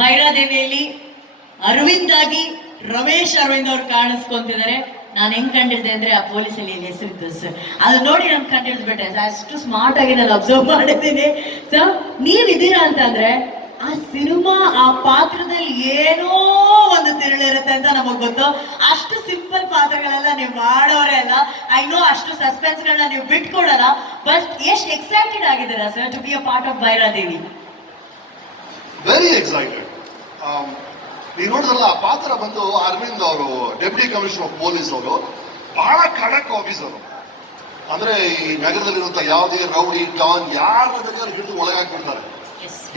ಭೈರಾದೇವಿಯಲ್ಲಿ ಅರವಿಂದ್ ಆಗಿ ರಮೇಶ್ ಅರವಿಂದ್ ಅವ್ರು ಕಾಣಿಸ್ಕೊಂತಿದ್ದಾರೆ. ನಾನು ಹೆಂಗ್ ಕಂಡಿದ್ದೆ ಅಂದ್ರೆ ಆ ಪೊಲೀಸಲ್ಲಿ ಹೆಸರಿದ್ದು ಸರ್, ಅದು ನೋಡಿ ನಮ್ ಕಂಡಿಡ್ದು ಬಿಟ್ಟೆ. ಅಷ್ಟು ಸ್ಮಾರ್ಟ್ ಆಗಿ ನಾನು ಅಬ್ಸರ್ವ್ ಮಾಡಿದ್ದೀನಿ. ಸೊ ನೀವಿದ್ದೀರಾ ಅಂತಂದ್ರೆ ಆ ಸಿನಿಮಾ ಆ ಪಾತ್ರದಲ್ಲಿ ಏನೋ ಒಂದು ತಿರುಳಿರುತ್ತೆ ಅಂತ ನಮಗ್ ಗೊತ್ತು. ಅಷ್ಟು ಸಿಂಪಲ್ ಪಾತ್ರಗಳೆಲ್ಲ ನೀವು ಮಾಡೋರೇ ಅಲ್ಲ. ಐ ನೋ ಅಷ್ಟು ಸಸ್ಪೆನ್ಸ್ ಗಳನ್ನ ನೀವು ಬಿಟ್ಕೊಡಲ್ಲ. ಬಟ್ ಎಷ್ಟು ಎಕ್ಸೈಟೆಡ್ ಆಗಿದ್ದೀರಾ sir to be a part of Bhairadevi? Very excited. ನೀವು ನೋಡಿದ್ರಲ್ಲ ಆ ಪಾತ್ರ ಬಂದು ಅರವಿಂದ್ ಅವರು, ಡೆಪ್ಯೂಟಿ ಕಮಿಷನರ್ ಆಫ್ ಪೊಲೀಸ್ ಅವರು, ಬಹಳ ಖಡಕ್ ಆಫೀಸರ್. ಅಂದ್ರೆ ಈ ನಗರದಲ್ಲಿರುವಂತ ಯಾವುದೇ ರೌಡಿ ಡಾನ್ ಯಾರ ಬೇಕಾದ್ರೂ ಹಿಡಿದು ಒಳಗಾಕ್ಬಿಡ್ತಾರೆ.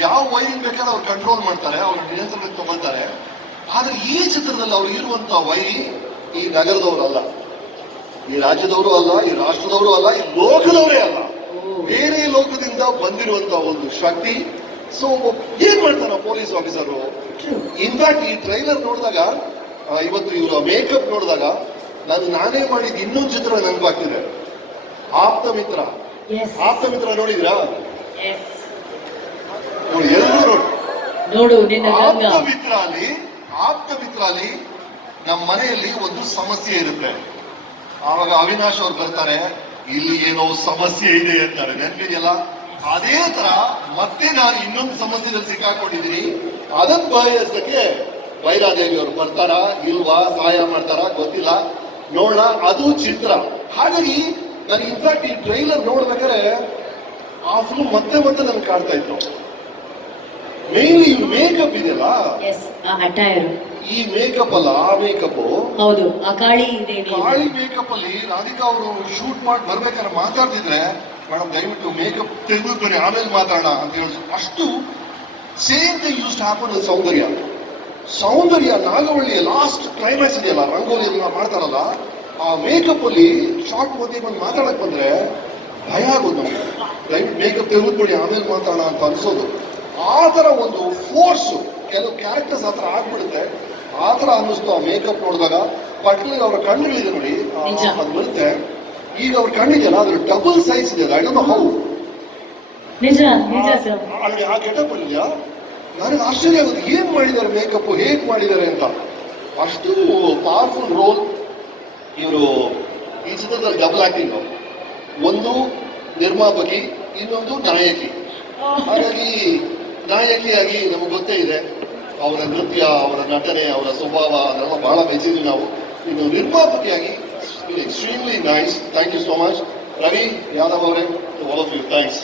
ಯಾವ ವೈರಿನ್ ಬೇಕಾದ್ರೆ ಅವ್ರು ಕಂಟ್ರೋಲ್ ಮಾಡ್ತಾರೆ, ಅವ್ರ ನಿಯಂತ್ರಣಕ್ಕೆ ತಗೊಳ್ತಾರೆ. ಆದ್ರೆ ಈ ಚಿತ್ರದಲ್ಲಿ ಅವ್ರು ಇರುವಂತ ವೈರಿ ಈ ನಗರದವರು ಅಲ್ಲ, ಈ ರಾಜ್ಯದವರು ಅಲ್ಲ, ಈ ರಾಷ್ಟ್ರದವರು ಅಲ್ಲ, ಈ ಲೋಕದವರೇ ಅಲ್ಲ, ಬೇರೆ ಲೋಕದಿಂದ ಬಂದಿರುವಂತ ಒಂದು ಶಕ್ತಿ. ಸೊ ಏನ್ ಮಾಡ್ತಾರ ಪೊಲೀಸ್ ಆಫೀಸರು? ಇನ್ಫ್ಯಾಕ್ಟ್ ಈ ಟ್ರೈಲರ್ ನೋಡಿದಾಗ, ಇವತ್ತು ಇವರ ಮೇಕಪ್ ನೋಡಿದಾಗ ನಾನೇ ಮಾಡಿದ ಇನ್ನೊಂದು ಚಿತ್ರ ನೆನಪಾಗ್ತಿದೆ, ಆಪ್ತ ಮಿತ್ರ. ಆಪ್ತ ಮಿತ್ರ ನೋಡಿದ್ರಾ? ನೋಡಿ, ಎಲ್ಲರೂ ನೋಡು. ಆಪ್ತ ಮಿತ್ರ ಅಲ್ಲಿ ನಮ್ಮ ಮನೆಯಲ್ಲಿ ಒಂದು ಸಮಸ್ಯೆ ಇರುತ್ತೆ. ಆವಾಗ ಅವಿನಾಶ್ ಅವ್ರು ಬರ್ತಾರೆ, ಇಲ್ಲಿ ಏನೋ ಸಮಸ್ಯೆ ಇದೆ ಅಂತಾರೆ, ನೆನಪಿದೆಯಲ್ಲ? ಅದೇ ತರ ಮತ್ತೆ ನಾನು ಇನ್ನೊಂದು ಸಮಸ್ಯೆದಲ್ಲಿ ಸಿಕ್ಕಾಕೊಂಡಿದ್ದೀನಿ. ಅದನ್ನ ಬಯಸಕ್ಕೆ ಭೈರಾದೇವಿ ಅವರು ಬರ್ತಾರಾ ಇಲ್ವಾ, ಸಹಾಯ ಮಾಡ್ತಾರಾ ಗೊತ್ತಿಲ್ಲ, ನೋಡೋಣ. ಅದು ಚಿತ್ರ. ಹಾಗಾಗಿ ನನಗೆ ಇನ್ಫ್ಯಾಕ್ಟ್ ಈ ಟ್ರೈಲರ್ ನೋಡ್ಬೇಕಾದ್ರೆ ಆ ಫಿಲ್ಮ್ ಮತ್ತೆ ಮತ್ತೆ ನನ್ಗೆ ಕಾಡ್ತಾ ಇತ್ತು. ಮೇನ್ಲಿ ಈ ಮೇಕಪ್ ಇದೆಯಲ್ಲ, ಈ ಮೇಕಪ್ ಅಲ್ಲ, ಆ ಮೇಕಪ್ ಹೌದು. ಕಾಳಿ ಮೇಕಪ್ ಅಲ್ಲಿ ರಾಧಿಕಾ ಅವರು ಶೂಟ್ ಮಾಡಿ ಬರ್ಬೇಕಾದ್ರೆ ಮಾತಾಡ್ತಿದ್ರೆ, ಮೇಡಮ್ ದಯವಿಟ್ಟು ಮೇಕಪ್ ತೆಗೆದು ಬನ್ನಿ ಆಮೇಲೆ ಮಾತಾಡೋಣ ಅಂತ ಹೇಳಿದ್ರು. ಅಷ್ಟು same thing use to happen with Soundarya ನಾಗವಳ್ಳಿಯ ಲಾಸ್ಟ್ ಕ್ಲೈಮ್ಯಾಕ್ಸ್ ಇದೆಯಲ್ಲ, ರಂಗೋಲಿ ಎಲ್ಲ ಮಾಡ್ತಾರಲ್ಲ, ಆ ಮೇಕಪ್ ಅಲ್ಲಿ ಶಾರ್ಟ್ ಮಧ್ಯೆ ಬಂದು ಮಾತಾಡಕ್ ಬಂದ್ರೆ ಭಯ ಆಗೋದು ನಮ್ಗೆ. ದಯವಿಟ್ಟು ಮೇಕಪ್ ತೆಗೆದುಕೊಳ್ಳಿ ಆಮೇಲೆ ಮಾತಾಡೋಣ ಅಂತ ಅನ್ಸೋದು. ಆ ತರ ಒಂದು ಫೋರ್ಸ್ ಕೆಲವು ಕ್ಯಾರೆಕ್ಟರ್ಸ್ ಆತರ ಆಗ್ಬಿಡುತ್ತೆ. ಆ ತರ ಅನ್ನಿಸ್ತು ಆ ಮೇಕಪ್ ನೋಡಿದಾಗ. ಪರ್ಟಿಕ್ಯುಲರ್ ಅವರ ಕಣ್ಣುಗಳಿದೆ ನೋಡಿ, ಅದು ಬರುತ್ತೆ. ಈಗ ಅವ್ರ ಕಣ್ಣಿದೆಯಲ್ಲ, ಅದ್ರ ಡಬಲ್ ಸೈಜ್ ಇದೆ. I don't know how. ಅಲ್ಲಿ ಆ ಗೆಟಪ್ ಇದೆಯಾ, ನನಗೆ ಆಶ್ಚರ್ಯ ಆಗುತ್ತೆ, ಏನ್ ಮಾಡಿದ್ದಾರೆ ಮೇಕಪ್, ಹೇಗ್ ಮಾಡಿದ್ದಾರೆ ಅಂತ. ಅಷ್ಟು ಪವರ್ಫುಲ್ ರೋಲ್ ಇವರು ಈ ಚಿತ್ರದಲ್ಲಿ. ಡಬಲ್ ಆಕ್ಟಿಂಗ್, ಒಂದು ನಿರ್ಮಾಪಕಿ, ಇನ್ನೊಂದು ನಾಯಕಿ. ಹಾಗಾಗಿ ನಾಯಕಿಯಾಗಿ ನಮಗೆ ಗೊತ್ತೇ ಇದೆ ಅವರ ನೃತ್ಯ, ಅವರ ನಟನೆ, ಅವರ ಸ್ವಭಾವ, ಅದೆಲ್ಲ ಬಹಳ ಮೆಚ್ಚಿದ್ವಿ ನಾವು. ಇನ್ನು ನಿರ್ಮಾಪಕಿಯಾಗಿ extremely nice. Thank you so much. Ravi Yadav avare, to all of you, thanks.